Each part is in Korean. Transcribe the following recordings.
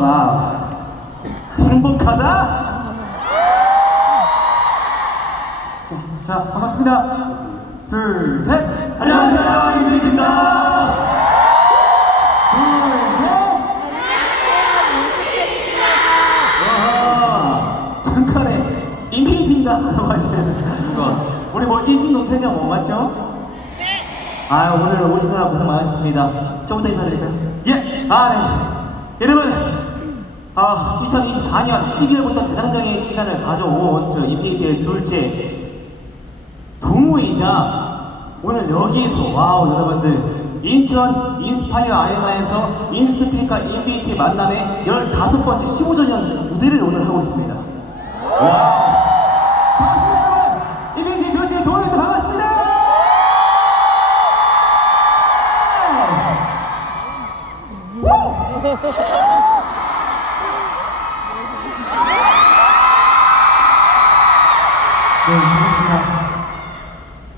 와우. 행복하다? 자, 자, 반갑습니다. 둘, 셋. 안녕하세요. 둘, 셋. 와, 잠깐에 인피니티입니다 라고 하시는 우리 뭐 일신동체전 뭐 맞죠? 아 오늘 오시느라 고생 많으셨습니다. 저부터 인사드릴까요? 예. 아 네. 여러분, 아 2024년 12월부터 대장정의 시간을 가져온 저 인피니티의 둘째 동호이자 오늘 여기에서 와우 여러분들 인천 인스파이어 아레나에서 인스피니까 인피니티 만남의 15번째 15周年 무대를 오늘 하고 있습니다. 와.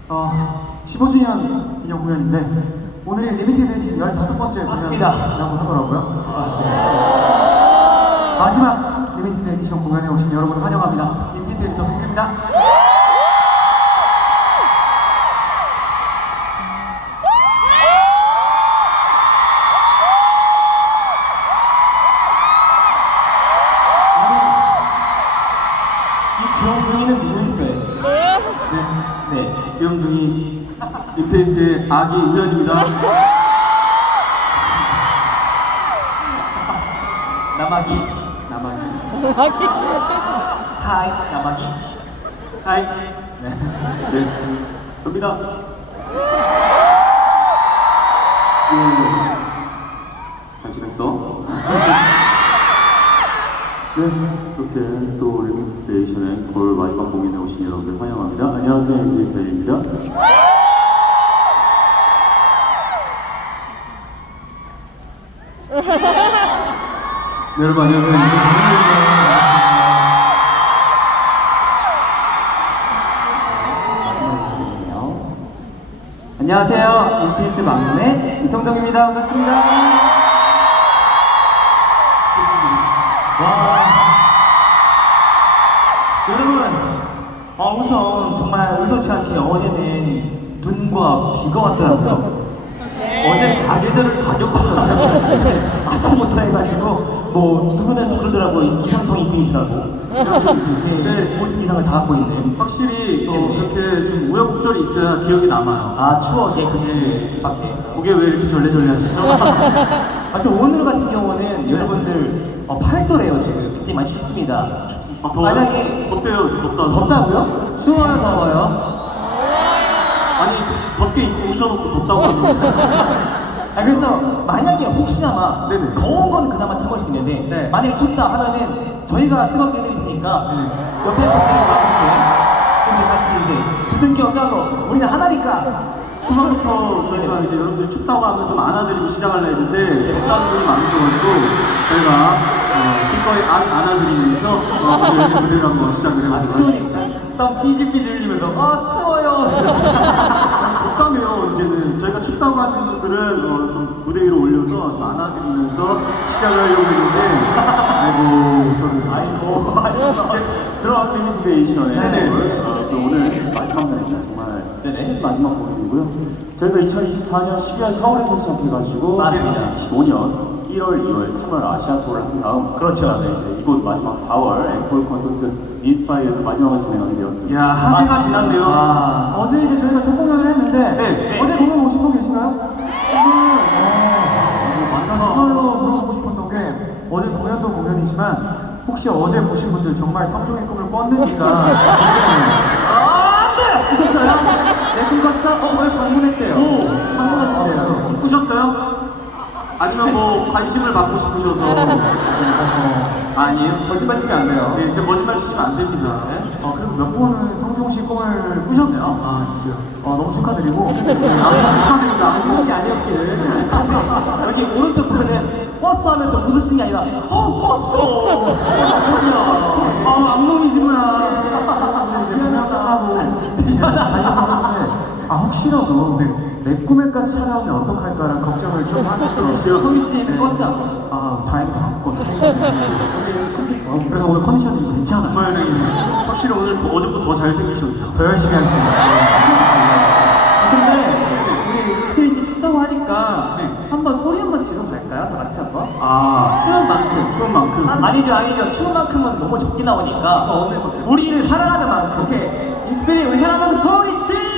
어, 15주년 기념 공연인데 오늘이 리미티드 에디션 15번째 맞습니다. 공연이라고 하더라고요. 맞습니다. 마지막 리미티드 에디션 공연에 오신 여러분을 환영합니다. 인피니트 에디터 성규입니다. 네. 네. 귀염둥이 인피니트의 아기 우연입니다. 나마기. 나만이. 하이. 나마기. 하이. 네. 네. 접니다. 잘 지냈어? 네, 이렇게 또 리미티데이션의 걸 마지막 공연에 오신 여러분들 환영합니다. 안녕하세요, 임디테일입니다. 네, 여러분 안녕하세요. 마지막 인사드리네요. 안녕하세요. 인피니트 막내 이성정입니다. 반갑습니다. 와. 여러분, 어, 우선 정말 의도치 않게 어제는 눈과 비가 왔더라고요. 어제 사계절을 다 겪었어요. 아침부터 해가지고 뭐 누구는 또 그러더라고요. 기상청. 기상청 인finity. 네, 모든 기상을 다 갖고 있는. 확실히 어, 네네. 이렇게 좀 우여곡절이 있어야 기억이 남아요. 아 추억의 그 뜻밖에. 그게 왜 이렇게 절레절레 하시죠? 아, 또 오늘 같은 경우는 여러분들 어, 팔도래요 지금 굉장히 많이 춥습니다. 아, 더워요? 만약에 덥대요, 저 덥다. 덥다고요? 추워요, 더워요? 아니, 덥게 입고 오셔놓고 덥다고 하는데. 아 그래서 만약에 혹시나마 네네. 더운 건 그나마 참을 수 있는데 네. 만약에 춥다 하면은 저희가 뜨겁게 해드릴 테니까. 옆에 분들과 함께 이렇게 같이 이제 부둥켜 껴고 우리는 하나니까 초반부터 저희가 이제 여러분들이 춥다고 하면 좀 안아드리고 시작하려 했는데 덥다는 분이 많으셔가지고 저희가 어, 기꺼이 안, 안아드리면서 어, 오늘 무대를 한번 시작을 추우니까. 땀 삐질삐질 흘리면서 아 추워요. 적당해요 이제는. 저희가 춥다고 하시는 분들은 어, 좀 무대 위로 올려서 좀 안아드리면서 시작을 하려고 했는데 아이고 저는 좀 아이고. 그런 리미티데이션의 네네. 어, 또 오늘 마지막 날입니다. 정말 네네. 첫 마지막 공연이고요. 저희가 2024년 12월 서울에서 시작해가지고 맞습니다. 2025년 1월, 2월, 3월 아시아 투어를 한 다음 그렇죠. 네, 이제 이곳 마지막 4월 앵콜 콘서트 인스파이어에서 마지막을 진행하게 되었습니다 야, 한 해가. 지났네요. 아. 어제 이제 저희가 첫 공연을 했는데 네, 네. 어제 공연 오신 분 계신가요? 어, 만나서 정말로 물어보고 싶었던 게 어제 공연도 공연이지만 혹시 어제 보신 분들 정말 성종의 꿈을 꿨는지가 안돼! 보셨어요? 내 꿈 꿨어? 어, 왜 방문했대요? 오! 방문하셨대요. 꾸셨어요? 아니면 뭐 관심을 받고 싶으셔서 아니에요? 거짓말 치면 안 돼요. 네, 제가 거짓말 치시면 안 됩니다. 네? 어, 그래도 몇 분은 성종 씨 꿈을 꾸셨네요. 아 진짜. 어, 너무 축하드리고 아무 축하드립니다. 아무 꿈이 아니었길. 여기 오른쪽 분은 껐어 하면서 웃으시는 게 아니라 어 껐어 꿈에까지 찾아오면 어떡할까라는 걱정을 좀 하면서 형규 씨는 버스 안 갔어. 아 다행히도 안 오늘 컨디션 좋아 그래서 오늘 컨디션이 좀 괜찮아 정말 네. 확실히 오늘 더, 어제보다 더 잘생기셨네요. 더 열심히 하겠습니다 아, 근데 우리 스피릿이 춥다고 하니까 네. 한번 소리 한번 지르고 갈까요? 다 같이 한번? 아 추운 만큼. 추운 만큼. 아니죠 아니죠 추운 만큼은 너무 적게 나오니까 어. 우리를 사랑하는 만큼 오케이. 인스피릿 우리 사랑하는 소리 질러!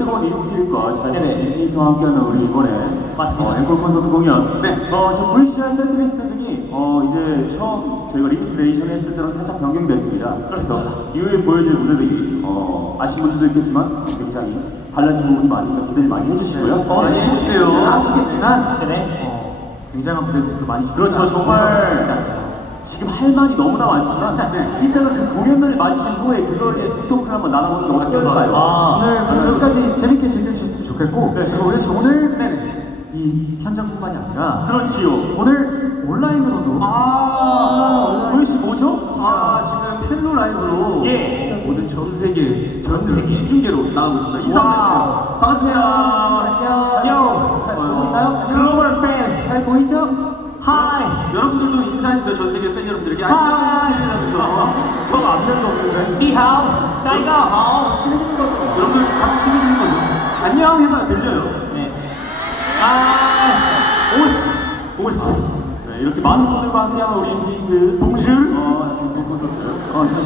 뜨거운 인스피릿과. 잘생긴 인피니트와 함께하는 우리 이번에 맞습니다. 어, 앵콜 콘서트 공연. 네, 어, 저 VCR 세트리스트 등이 어, 이제 처음 저희가 리미트 레이션 했을 때랑 살짝 변경이 됐습니다. 그래서 이후에 보여줄 무대들이 어, 아신 분들도 있겠지만 굉장히 달라진 부분이 많으니까 기대를 많이 해주시고요. 어제 많이 해주세요. 아시겠지만 네네 어, 굉장한 무대들이 또 많이 그렇죠, 정말 지금 할 말이 너무나 많지만 네, 이따가 그 공연을 마친 후에 그거에 대해서 토크를 한번 나눠보는 게 어떨까요? 아, 오늘 그럼 저기까지 재밌게 즐겨주셨으면 좋겠고 네. 그리고 오늘, 오늘 네. 이 현장뿐만이 아니라 그렇지요. 오늘 온라인으로도 아, 보이 씨 뭐죠? 아, 지금 펜로 라이브로 예. 모든 전 세계 전 세계 중계로 나가고 있습니다. 인사 와우. 부탁드려요. 반갑습니다. 안녕 해 주세요. 전 세계 팬 여러분들에게. 안녕하세요. 저 안면도 없는데 니하오 나이가 하오 친해지는 거죠. 여러분들 같이 친해지는 거죠. 안녕 해봐야 들려요. 네. 아 오스 오스 네, 이렇게 많은 분들과 함께하는 우리 인피니트 봉주 어, 인피니트 콘서트. 어, 자,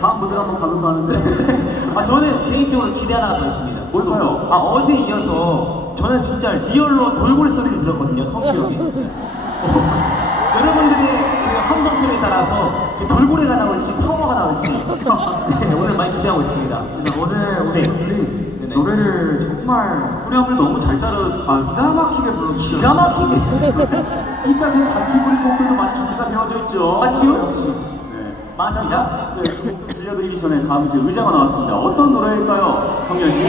다음 무대 한번 가볼까 하는데 아 저는 개인적으로 기대 하나가 더 있습니다. 뭘까요? 아 어제 이어서 저는 진짜 리얼로 돌고래 소리를 들었거든요 성기역에. 여러분들의 그 함성 소리에 따라서 그 돌고래가 나올지 상어가 나올지 네, 오늘 많이 기대하고 있습니다. 어제 오신 네. 분들이 네네. 노래를 정말 후렴을 너무 잘 따라 아, 기가 막히게 불러주셨어요 기가 막히게 이따 그 같이 부를 곡들도 많이 준비가 되어져 있죠. 맞지요? 역시. 네. 맞습니다. 이제 이 곡도 들려드리기 전에 다음 이제 의자가 나왔습니다. 어떤 노래일까요, 성현 씨?